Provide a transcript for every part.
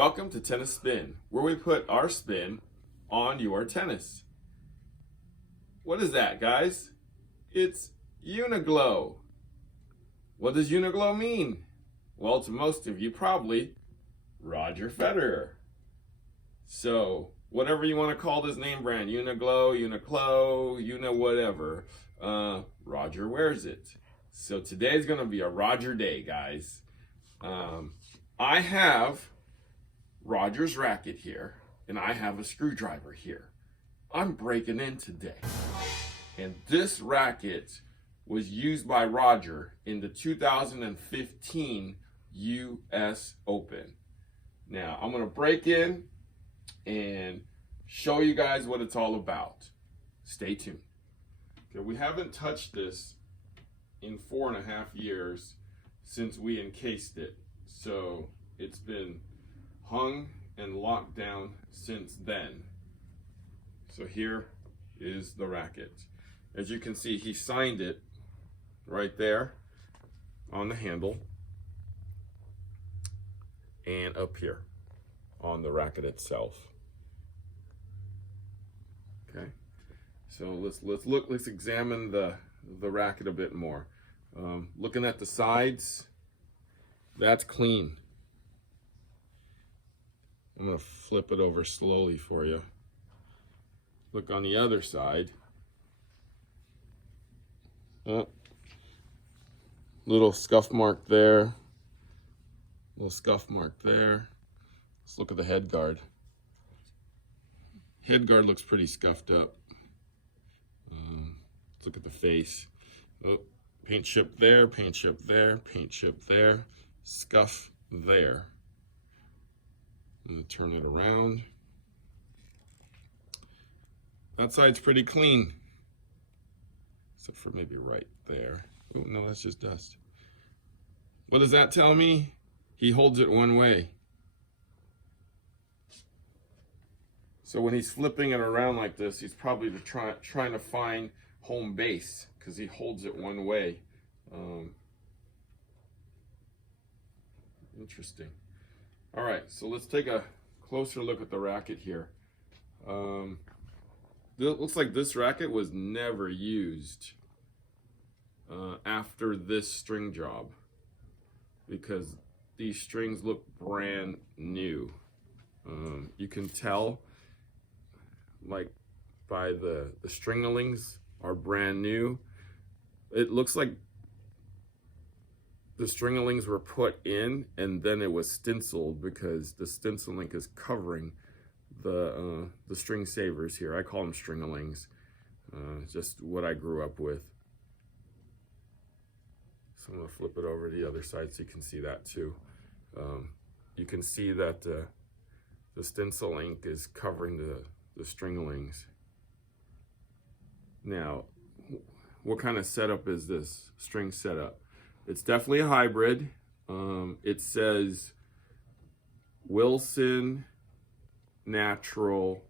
Welcome to Tennis Spin, where we put our spin on your tennis. What is that, guys? It's Uniglow. What does Uniglow mean? Well, to most of you, probably Roger Federer. So, whatever you want to call this name brand, Uniglow, Uniqlo, whatever, Roger wears it. So today's going to be a Roger day, guys. I have Roger's racket here, and I have a screwdriver here. I'm breaking in today. And this racket was used by Roger in the 2015 US Open. Now, I'm going to break in and show you guys what it's all about. Stay tuned. Okay, we haven't touched this in 4.5 years since we encased it. So it's been hung and locked down since then. So here is the racket. As you can see, he signed it right there on the handle and up here on the racket itself. Okay, so let's examine the racket a bit more. Looking at the sides, that's clean. I'm gonna flip it over slowly for you. Look on the other side. Little scuff mark there. Little scuff mark there. Let's look at the head guard. Head guard looks pretty scuffed up. Let's look at the face. Oh, paint chip there, paint chip there, paint chip there, scuff there. I'm gonna turn it around. That side's pretty clean, except for maybe right there. Oh no, that's just dust. What does that tell me? He holds it one way. So when he's flipping it around like this, he's probably trying to find home base because he holds it one way. Interesting. All right, so let's take a closer look at the racket here. It looks like this racket was never used after this string job because these strings look brand new. You can tell like by the stringlings are brand new. It looks like the stringlings were put in and then it was stenciled because the stenciling is covering the string savers here. I call them stringlings, just what I grew up with. So I'm gonna flip it over to the other side so you can see that too. You can see that the stencil ink is covering the stringlings. Now, what kind of setup is this string setup? It's definitely a hybrid. It says Wilson Natural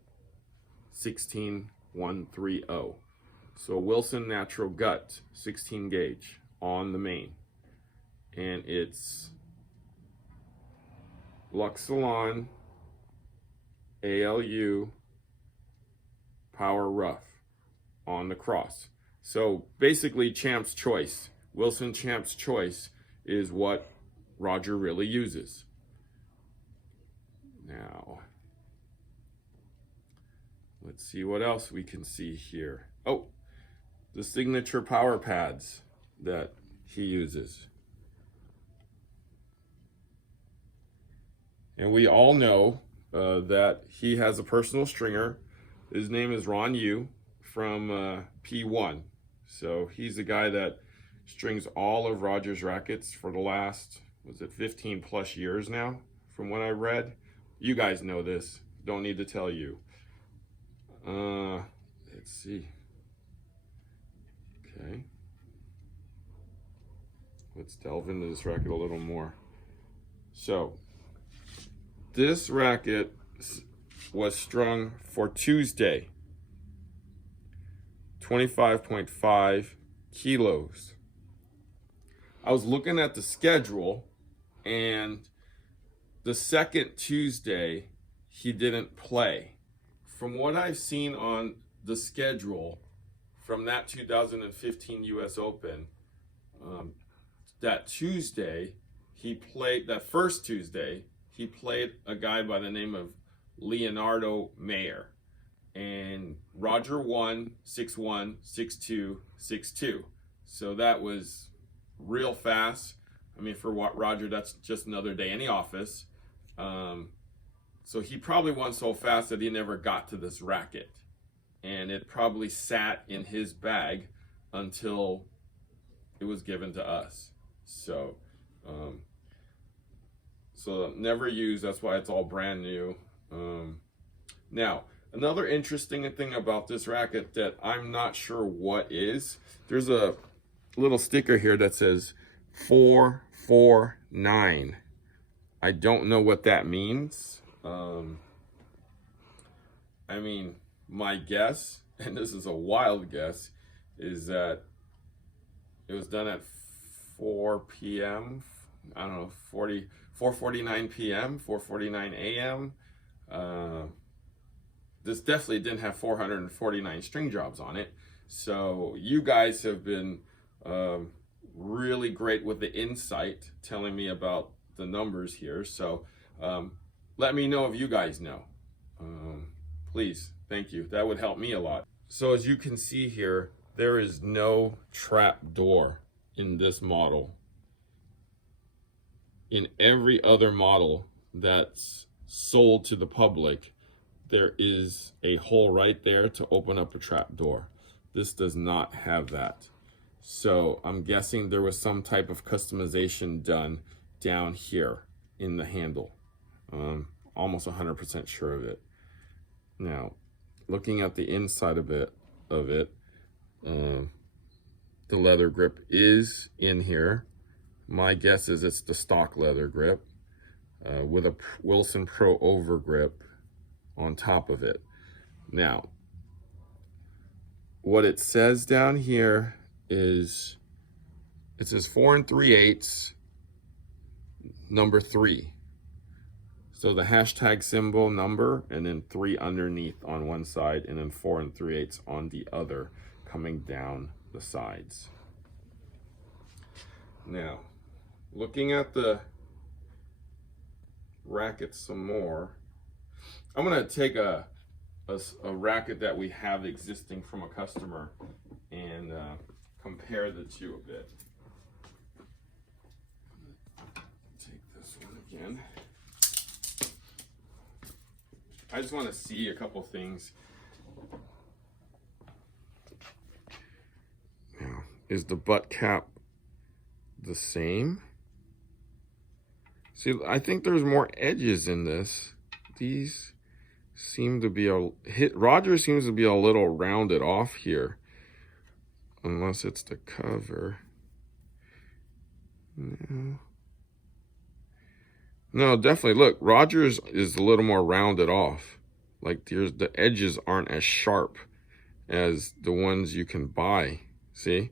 16130. So Wilson Natural Gut 16 gauge on the main. And it's Lux Salon ALU Power Rough on the cross. So basically Champ's Choice. Wilson Champ's Choice is what Roger really uses. Now, let's see what else we can see here. Oh, the signature power pads that he uses. And we all know that he has a personal stringer. His name is Ron Yu from P1. So he's the guy that strings all of Roger's rackets for the last, was it 15 plus years now, from what I read. You guys know this, don't need to tell you. Let's see. Okay. Let's delve into this racket a little more. So, this racket was strung for Tuesday, 25.5 kilos. I was looking at the schedule and the second Tuesday, he didn't play. From what I've seen on the schedule from that 2015 US Open, that Tuesday, that first Tuesday, he played a guy by the name of Leonardo Mayer. And Roger won 6-1, 6-2, 6-2. So that was real fast. I mean, for what Roger, that's just another day in the office. So he probably won so fast that he never got to this racket. And it probably sat in his bag until it was given to us. So, never used. That's why it's all brand new. Now, another interesting thing about this racket that I'm not sure what is, there's a little sticker here that says 449. I don't know what that means. I mean, my guess, and this is a wild guess, is that it was done at 4 p.m. I don't know, 4:49 p.m., 4:49 a.m. This definitely didn't have 449 string jobs on it. So you guys have been really great with the insight, telling me about the numbers here. So let me know if you guys know. Please, thank you. That would help me a lot. So as you can see here, there is no trap door in this model. In every other model that's sold to the public, there is a hole right there to open up a trap door. This does not have that. So I'm guessing there was some type of customization done down here in the handle. Almost 100% sure of it. Now, looking at the inside of it, the leather grip is in here. My guess is it's the stock leather grip with a Wilson Pro over grip on top of it. Now, what it says down here is, it says 4 3/8, number 3. So the hashtag symbol number, and then 3 underneath on one side, and then 4 3/8 on the other, coming down the sides. Now, looking at the racket some more, I'm gonna take a racket that we have existing from a customer and compare the two a bit. Take this one again. I just want to see a couple things. Now, is the butt cap the same? See, I think there's more edges in this. These seem to be Roger seems to be a little rounded off here, unless it's the cover. No, definitely. Look, Rogers is a little more rounded off. Like the edges aren't as sharp as the ones you can buy. See?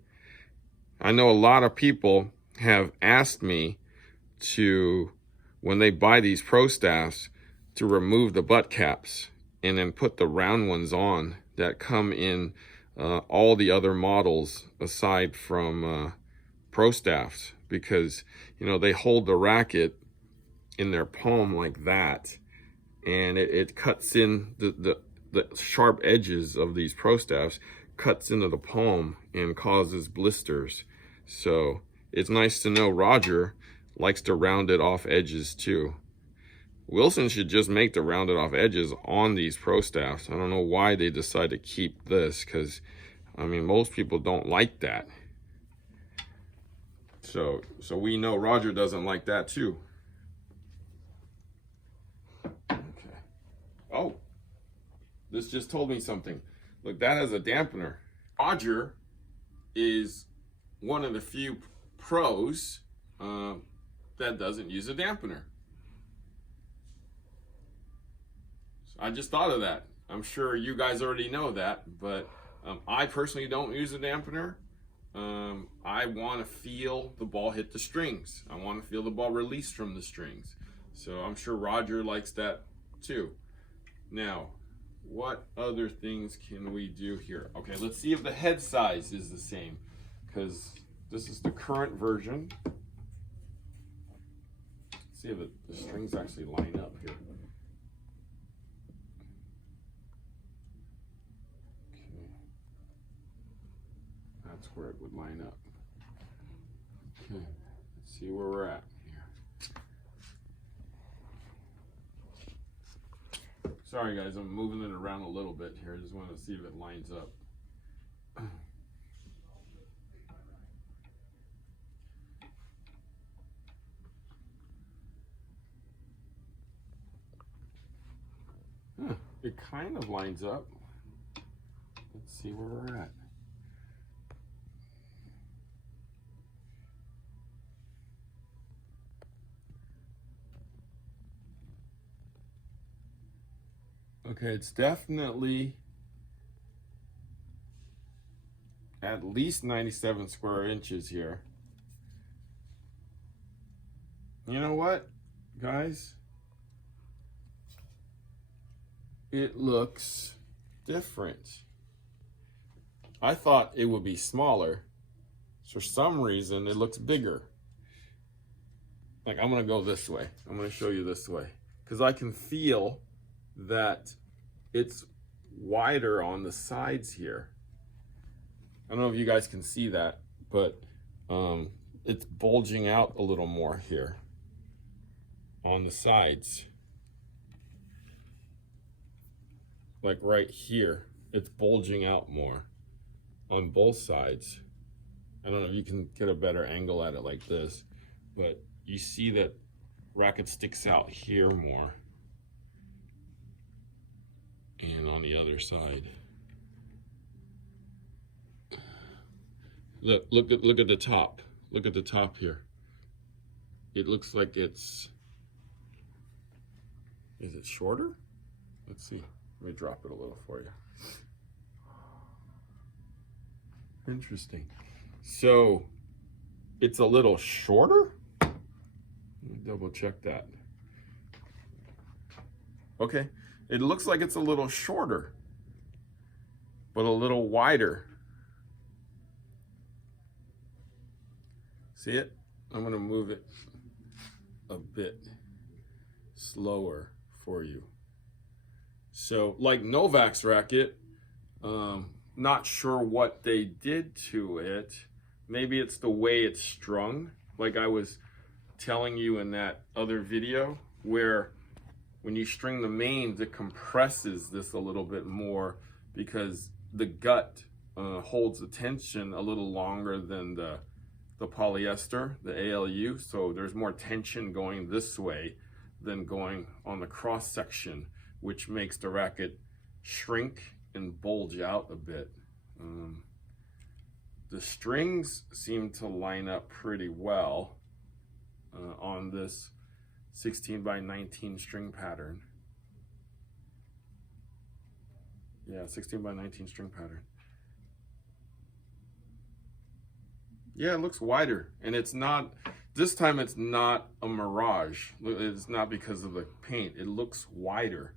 I know a lot of people have asked me to, when they buy these Pro Staffs, to remove the butt caps and then put the round ones on that come in all the other models aside from Pro Staffs, because, you know, they hold the racket in their palm like that, and it cuts in the sharp edges of these Pro Staffs, cuts into the palm and causes blisters. So it's nice to know Roger likes to rounded off edges too. Wilson should just make the rounded off edges on these Pro Staffs. I don't know why they decide to keep this, because I mean, most people don't like that. So we know Roger doesn't like that too. Oh, this just told me something. Look, that has a dampener. Roger is one of the few pros that doesn't use a dampener. So I just thought of that. I'm sure you guys already know that, but I personally don't use a dampener. I want to feel the ball hit the strings. I want to feel the ball release from the strings. So I'm sure Roger likes that too. Now, what other things can we do here? Okay, let's see if the head size is the same, because this is the current version. Let's see if the strings actually line up here. Okay, that's where it would line up. Okay, let's see where we're at here. Sorry guys, I'm moving it around a little bit here. I just want to see if it lines up. It kind of lines up. Let's see where we're at. Okay, it's definitely at least 97 square inches here. You know what, guys? It looks different. I thought it would be smaller. For some reason, it looks bigger. Like, I'm gonna go this way. I'm gonna show you this way. Because I can feel that it's wider on the sides here. I don't know if you guys can see that, but it's bulging out a little more here on the sides. Like right here, it's bulging out more on both sides. I don't know if you can get a better angle at it like this, but you see that Racket sticks out here more. And on the other side. Look at the top. Look at the top here. It looks like it's, is it shorter? Let's see. Let me drop it a little for you. Interesting. So it's a little shorter? Let me double check that. Okay, it looks like it's a little shorter, but a little wider. See it? I'm gonna move it a bit slower for you. So like Novak's racket, not sure what they did to it. Maybe it's the way it's strung, like I was telling you in that other video, where when you string the mains, it compresses this a little bit more because the gut holds the tension a little longer than the polyester, the ALU. So there's more tension going this way than going on the cross section, which makes the racket shrink and bulge out a bit. The strings seem to line up pretty well on this 16 by 19 string pattern. Yeah, 16 by 19 string pattern. Yeah, it looks wider, and it's not, this time it's not a mirage. It's not because of the paint. It looks wider.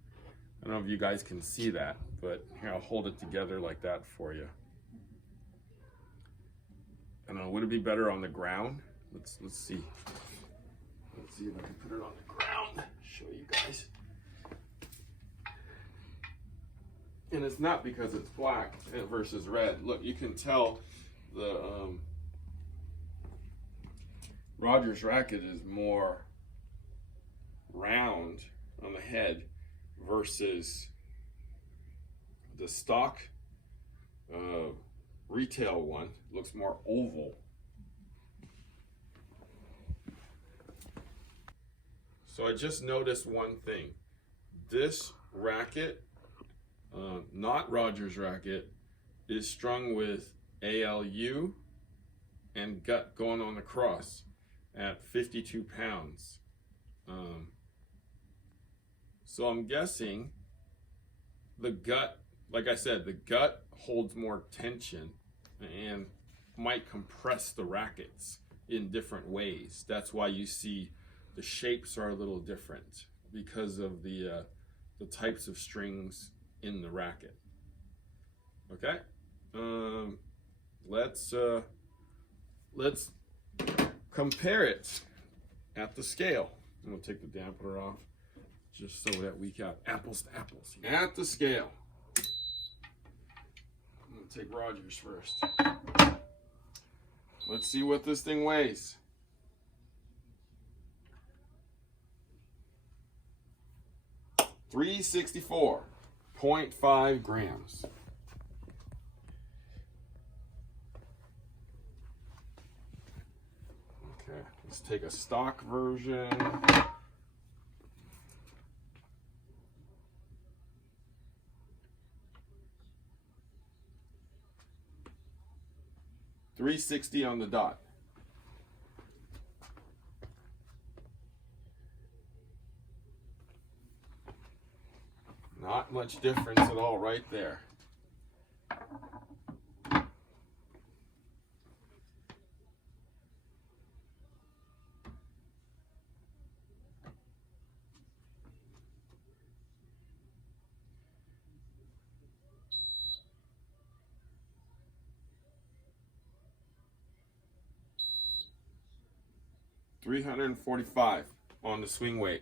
I don't know if you guys can see that, but here, I'll hold it together like that for you. I don't know, would it be better on the ground? Let's see. Let's see if I can put it on the ground, show you guys. And it's not because it's black versus red. Look, you can tell the Roger's racket is more round on the head versus the stock retail one looks more oval. So I just noticed one thing. This racket, not Roger's racket, is strung with ALU and gut going on the cross at 52 pounds. So I'm guessing the gut, like I said, the gut holds more tension and might compress the rackets in different ways. That's why you see the shapes are a little different because of the types of strings in the racket. Okay, let's compare it at the scale. I'm gonna take the dampener off just so that we got apples to apples. At the scale, I'm gonna take Roger's first. Let's see what this thing weighs. 364.5 grams. Okay, let's take a stock version. $360 on the dot. Not much difference at all right there. $345 on the swing weight.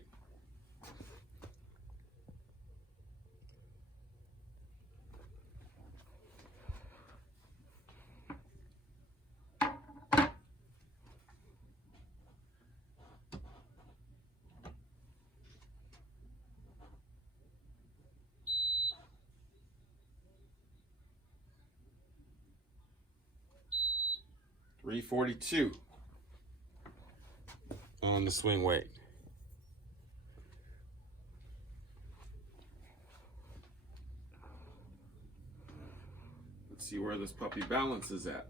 $342 on the swing weight. Let's see where this puppy balances at.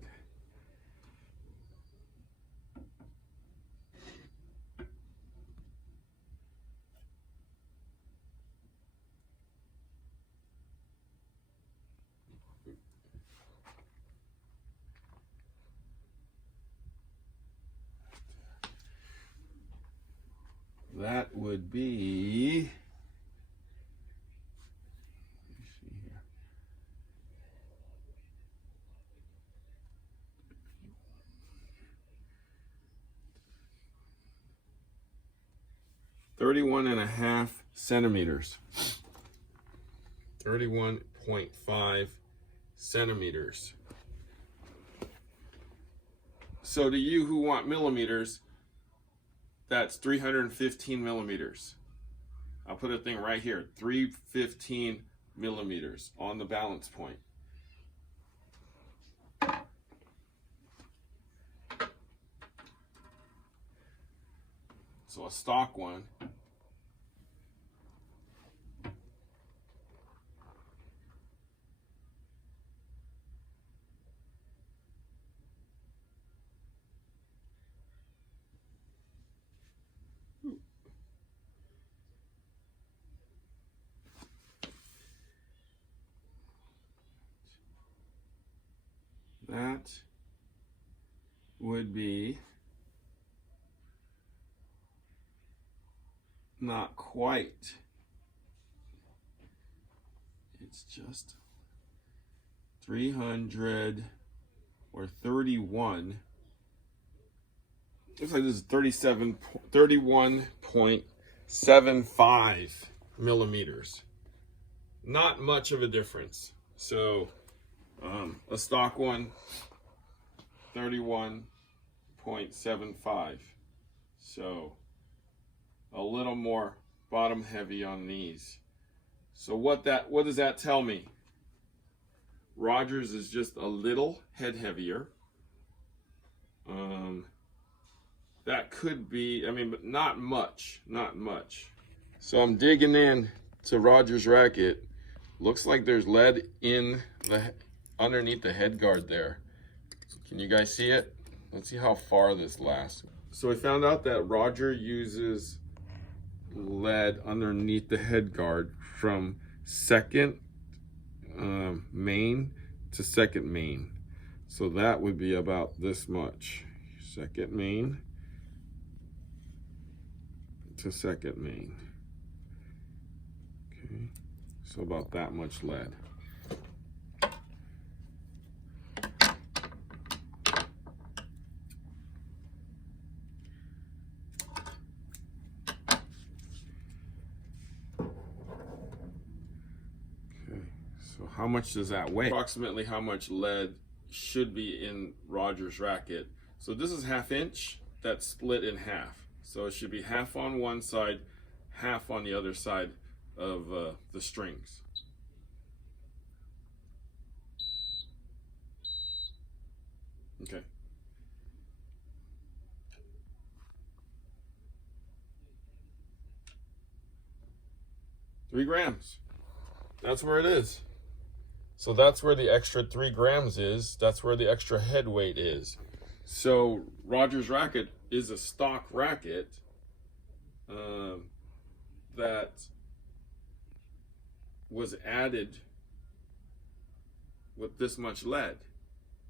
That would be, let me see here, 31.5 centimeters. 31.5 centimeters. So to you who want millimeters, that's 315 millimeters. I'll put a thing right here, 315 millimeters on the balance point. So a stock one, that would be not quite. It's just 300 or 31. Looks like this is 31.75 millimeters. Not much of a difference. So a stock one, 31.75. So a little more bottom heavy on these. So what does that tell me? Rogers is just a little head heavier. That could be, I mean, but not much, not much. So I'm digging in to Rogers Racket. Looks like there's lead in the underneath the head guard there. Can you guys see it? Let's see how far this lasts. So I found out that Roger uses lead underneath the head guard from second main to second main. So that would be about this much. Second main to second main. Okay, so about that much lead. So how much does that weigh? Approximately how much lead should be in Roger's racket. So this is 1/2 inch that's split in half. So it should be half on one side, half on the other side of the strings. Okay. $3 grams. That's where it is. So that's where the extra 3 grams is. That's where the extra head weight is. So Roger's racket is a stock racket that was added with this much lead.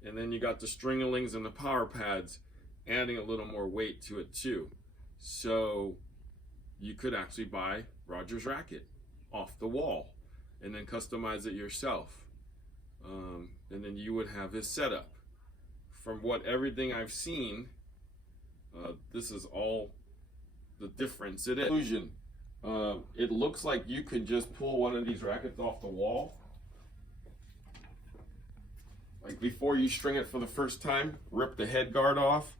And then you got the stringalings and the power pads adding a little more weight to it too. So you could actually buy Roger's racket off the wall and then customize it yourself. And then you would have his setup. From everything I've seen, this is all the difference it is. It looks like you could just pull one of these rackets off the wall. Like before you string it for the first time, rip the head guard off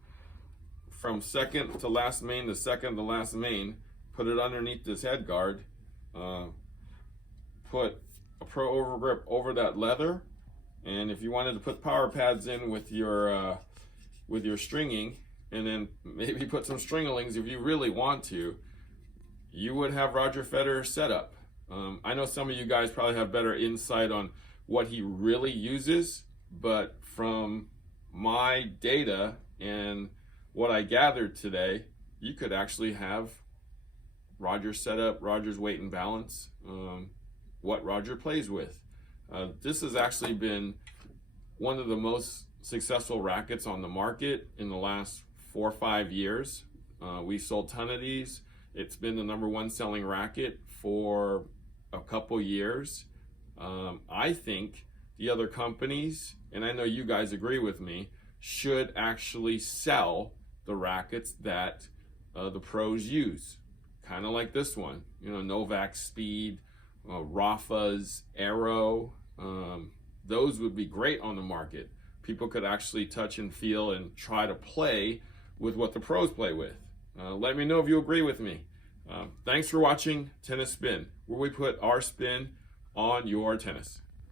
from second to last main to second to last main, put it underneath this head guard, put a pro overgrip over that leather, and if you wanted to put power pads in with your stringing, and then maybe put some stringalings if you really want to, you would have Roger Federer set up. I know some of you guys probably have better insight on what he really uses, but from my data and what I gathered today, you could actually have Roger's setup, Roger's weight and balance, what Roger plays with. This has actually been one of the most successful rackets on the market in the last 4 or 5 years. We sold a ton of these. It's been the #1 selling racket for a couple years. I think the other companies, and I know you guys agree with me, should actually sell the rackets that the pros use. Kind of like this one, you know, Novak's Speed, Rafa's Aero. Those would be great on the market. People could actually touch and feel and try to play with what the pros play with. Let me know if you agree with me. Thanks for watching Tennis Spin, where we put our spin on your tennis.